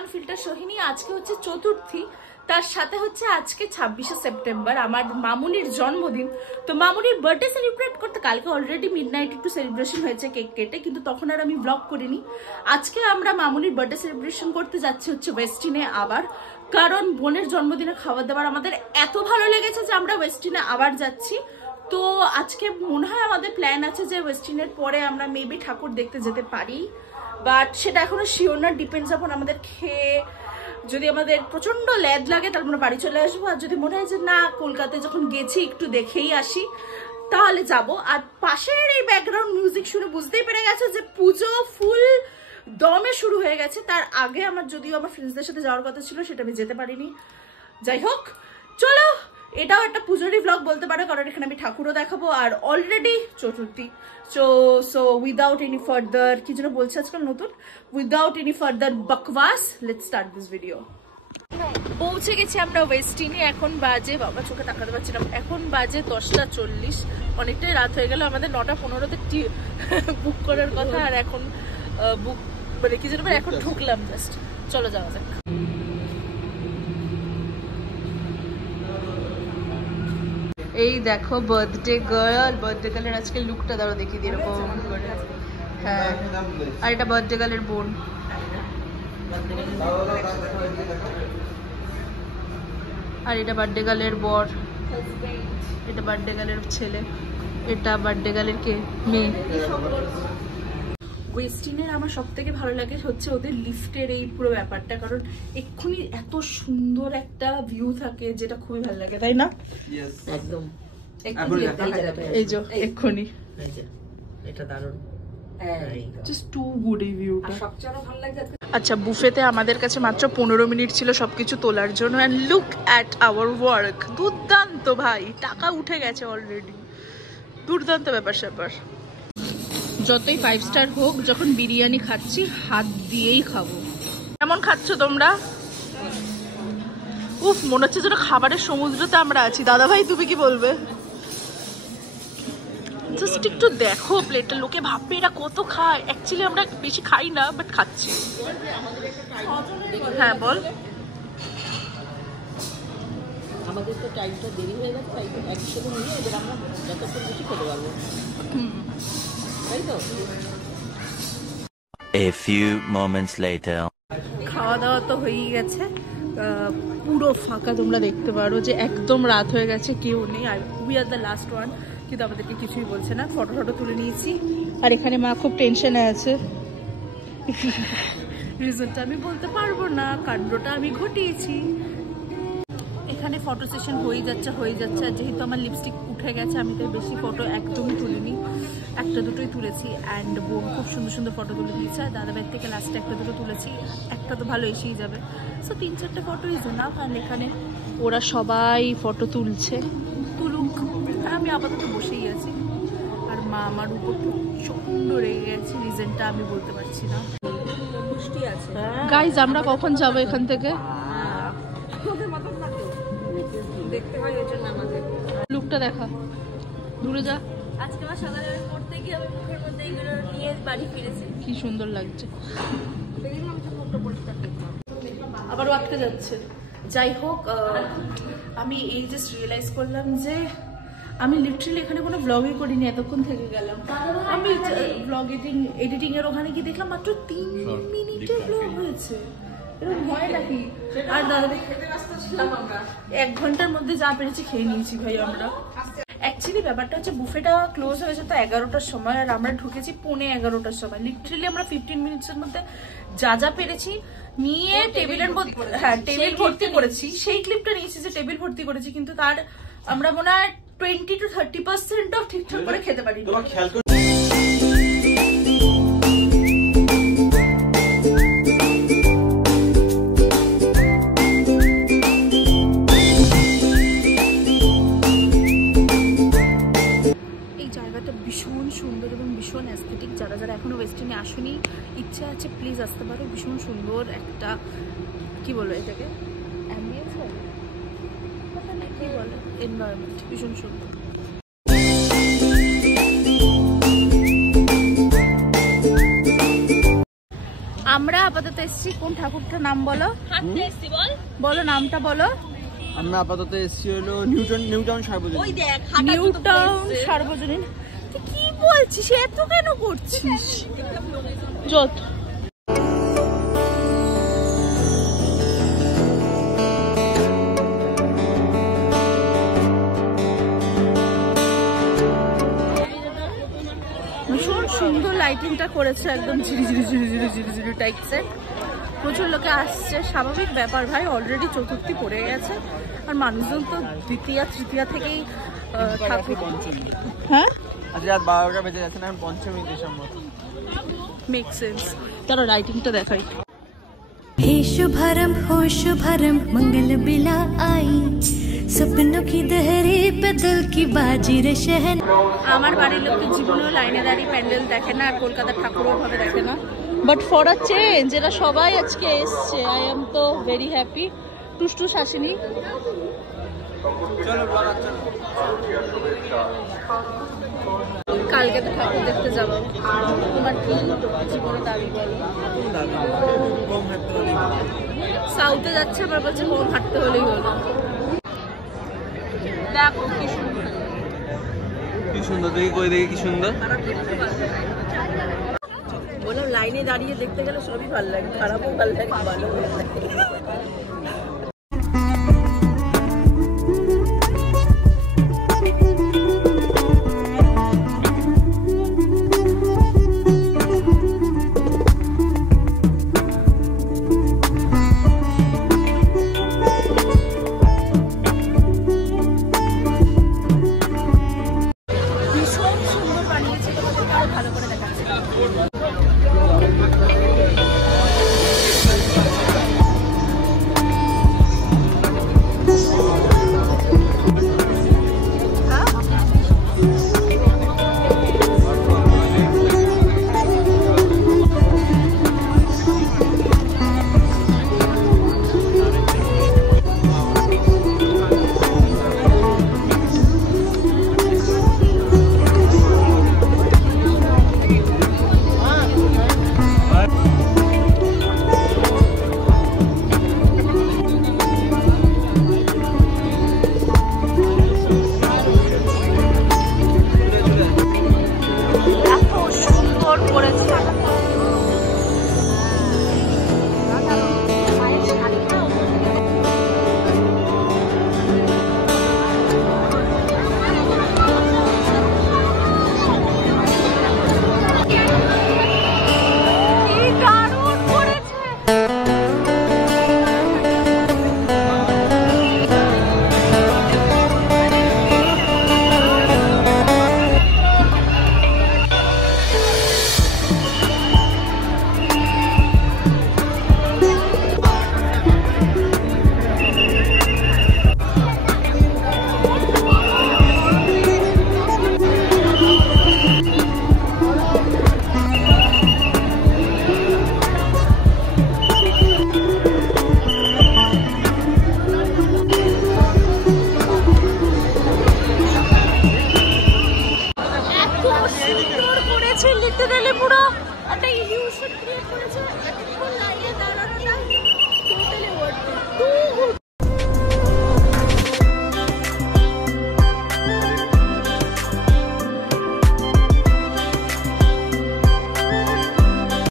Unfilter Sohini. আজকে হচ্ছে চতুর্থী, তার সাথে হচ্ছে আজকে 26শে সেপ্টেম্বর আমার মামুনির জন্মদিন। তো মামুনির বার্থডে সেলিব্রেট করতে কালকে অলরেডি মিডনাইট একটু সেলিব্রেশন হয়েছে কেক কেটে, কিন্তু তখন আর আমি ব্লগ করিনি। আজকে আমরা মামুনির বার্থডে সেলিব্রেশন করতে যাচ্ছি হচ্ছে ওয়েস্টিনে আবার, কারণ বোনের জন্মদিনে খাবার দাবার আমাদের এত ভালো লেগেছে যে আমরা ওয়েস্টিনে আবার যাচ্ছি। তো আজকে মনে হয় আমাদের প্ল্যান আছে যে ওয়েস্টিনের পরে আমরা মেবি ঠাকুর দেখতে যেতে পারি, বাট সেটা এখনো শিওর না, ডিপেন্ডস আপন আমাদের খেয়ে। যদি আমাদের প্রচন্ড ল্যাদ লাগে তাহলে আমরা বাড়ি চলে আসবো, আর যদি মনে হয় যে না কলকাতায় যখন গেছি একটু দেখেই আসি তাহলে যাব। আর পাশের এই ব্যাকগ্রাউন্ড মিউজিক শুনে বুঝতেই পেরে গেছে যে পুজো ফুল দমে শুরু হয়ে গেছে। তার আগে যদিও আমার ফ্রেন্ডসদের সাথে যাওয়ার কথা ছিল, সেটা আমি যেতে পারিনি। যাই হোক, চলো, এটাও একটা পুজোরই ব্লগ বলতে পারো, কারণ এখানে আমি ঠাকুরও দেখাবো আর অলরেডি চতুর্থী। সো উইদাউট এনি ফার্দার, কি যেন বলছে আজকাল নতুন, উইদাউট এনি ফার্দার বকওয়াস, লেটস স্টার্ট দিস ভিডিও। পৌঁছে গেছি আমরা ওয়েস্টিনে। এখন বাজে, বাবা চোখে তাকাতে পারছি না, এখন বাজে 10টা 40। অনেকটাই রাত হয়ে গেল। আমাদের 9টা 15-তে বুক করার কথা, আর এখন বুক মানে কি যেন এখন ঢুকলাম জাস্ট। চলো যাওয়া যাক। এই দেখো বার্থডে গার্লের আজকে লুকটা দাঁড়ো দেখিয়ে দিই এরকম করে। হ্যাঁ, আর এটা বার্থডে গার্লের বোন, আর এটা বার্থডে গার্লের বর, এটা বার্থডে গার্লের ছেলে, এটা বার্থডে গার্লের কে মেয়ে। ওয়েস্টিনের আমার সব থেকে ভালো লাগে হচ্ছে ওদের লিফটের এই পুরো ব্যাপারটা, কারণ এক্ষুনি এত সুন্দর একটা ভিউ থাকে যেটা খুবই ভালো লাগে, তাই না? একদম এই যে এক্ষুনি এটা দারুণ, জাস্ট টু গুড এই ভিউটা। সবচেয়ে ভালো লাগে। আচ্ছা, বুফেতে আমাদের কাছে মাত্র 15 মিনিট ছিল সবকিছু তোলার জন্য, and look at our work. দুর্দান্ত ভাই, টাকা উঠে গেছে অলরেডি, দুর্দান্ত ব্যাপার স্যাপার। যতই 5 স্টার হোক, যখন বিরিয়ানি খাচ্ছি হাত দিয়েই খাবো। কেমন খাচ্ছ তোমরা? উফ, মনে হচ্ছে যেন খাবারের সমুদ্রতে আমরা আছি। দাদা ভাই তুমি কি বলবে? জাস্ট একটু দেখো প্লেটটা, লোকে ভাববে এরা কত খায়। অ্যাকচুয়ালি আমরা বেশি খাই না, বাট খাচ্ছি। হ্যাঁ বল। আমাদের তো টাইমটা দেরি হয়ে গেছে, তাই একসাথে নিয়ে এবার আমরা যতক্ষণ বেশি খেতে পারবো, তাই তো? A few moments later. খাওয়া দাওয়া তো হয়েই গেছে, পুরো ফাঁকা। তোমরা দেখতে পারো যে একদম রাত হয়ে গেছে, কেউ নেই, আর we are the last one. কিন্তু আমাদেরকে কিছুই বলছে না, ফটো টটো তুলে নিয়েছি। আর এখানে মা খুব টেনশনে আছে, রিজনটা আমি বলতে পারবো না, কাণ্ডটা আমি ঘটিয়েছি। এখানে ফটো সেশন হয়ে যাচ্ছে। আর যেহেতু আমার লিপস্টিক উঠে গেছে, আমি তাই বেশি ফটো একদমই তুলিনি, একটা দুটোই তুলেছি। অ্যান্ড বোন খুব সুন্দর সুন্দর ফটো তুলে দিয়েছে, আর দাদাভাইয়ের থেকে লাস্টে একটা দুটো তুলেছি, একটা তো ভালো এসেই যাবে। সো 3-4টে ফটো ইজ এনাফ। আর এখানে ওরা সবাই ফটো তুলছে, তুলুক, আর আমি আপাতত বসেই আছি। আর মা আমার উপর প্রচন্ড রেগে গেছে, রিজনটা আমি বলতে পারছি না। গাইজ, আমরা কখন যাবো এখান থেকে? দেখতে হয় ওই জন্য আমাদের। লুকটা দেখা, দূরে যা। আজকে আমার সকালে পড়তে গিয়ে আমি মুখের মধ্যে এগুলো নিয়ে বাড়ি ফিরেছি। কি সুন্দর লাগছে, আবারও আটকে যাচ্ছে। যাই হোক, আমি এই জাস্ট রিয়েলাইজ করলাম যে আমি লিটারালি এখানে কোনো ব্লগই করিনি, এতক্ষণ থেকে গেলাম। আমি ব্লগ এডিটিং এর ওখানে গিয়ে দেখলাম মাত্র 3 মিনিটের ব্লগ হয়েছে। এরকম হয় নাকি? আর দাদা 1 ঘন্টার মধ্যে যা পেরেছি খেয়ে নিয়েছি ভাই আমরা। অ্যাকচুয়ালি ব্যাপারটা হচ্ছে বুফেটা ক্লোজ হয়েছে তো 11টার সময়, আর আমরা ঢুকেছি 11:15টার সময়। লিটারালি আমরা 15 মিনিটসের মধ্যে যা যা পেরেছি নিয়ে টেবিলের মধ্যে, হ্যাঁ টেবিল ভর্তি করেছি। সেই ক্লিপটা নিয়েছি যে টেবিল ভর্তি করেছি, কিন্তু তার আমরা মনে হয় 20 to 30% ঠিকঠাক করে খেতে পারি। ভীষণ সুন্দর এবং ভীষণ অ্যাস্থেটিক। যারা যারা এখনো ওয়েস্টিনে আসেনি, ইচ্ছা আছে প্লিজ আসতে পারো। ভীষণ সুন্দর একটা, কি বলো এটাকে, অ্যাম্বিয়েন্স বলে, কি বলে, এনভায়রনমেন্ট ভীষণ সুন্দর। আমরা আপাতত এসেছি, কোন ঠাকুরটার নাম বলো? হাঁটতে এসছি বল। বলো নামটা বলো। আমরা আপাতত এসেছি হলো নিউটাউন সার্বজনীন। ওই দেখ হাঁটার মতো নিউটাউন place। সার্বজনীন। তুই কি বলছিস, এত কেন করছিস? যত ভীষণ সুন্দর লাইটিংটা করেছে, একদম ঝিরি ঝিরি ঝিরি ঝিরি ঝিরি ঝিরি টাইপসের। প্রচুর লোকে আসছে, স্বাভাবিক ব্যাপার ভাই, অলরেডি চতুর্থী পড়ে গেছে আর মানুষজন তো দ্বিতীয়া তৃতীয়া থেকেই ঠাকুর। হ্যাঁ আজ রাত 12টা বেজে গেছে না, এখন পঞ্চমী ডিসেম্বর। Make sense. তারা লাইটিংটা দেখাই। हे शुभारंभ हो शुभारंभ मंगल बिला आई सपनों की दहरी पे दिल की बाजी रे शहन। আমার বাড়ির লোক তো জীবনেও লাইনে দাঁড়িয়ে প্যান্ডেল দেখে না আর কলকাতার ঠাকুরও ভাবে দেখে না, বাট ফর আ চেঞ্জ এরা সবাই আজকে এসছে। আই এম তো ভেরি হ্যাপি। টুসটুস আসেনি। কালকে তো ঠাকুর দেখতে যাবো, তোমার কি জীবনে দাবি বলো? কম হাঁটতে হলেই হলো। সাউথে যাচ্ছে আবার বলছে কম হাঁটতে হলেই হলো। দেখো কি সুন্দর। কি সুন্দর, দেখি কই দেখি কি সুন্দর। বললাম লাইনে দাঁড়িয়ে দেখতে গেলে সবই ভালো লাগে, খারাপও ভালো লাগে, ভালো ভালো লাগে। ভীষণ সুন্দর বানিয়েছে, তোমাদেরকে আরো ভালো করে দেখাচ্ছে। এত সুন্দর করেছে। কি দারুণ করেছে। এত সুন্দর করেছে, লিটারালি পুরো একটা ইলিউশন ক্রিয়েট করেছে। এত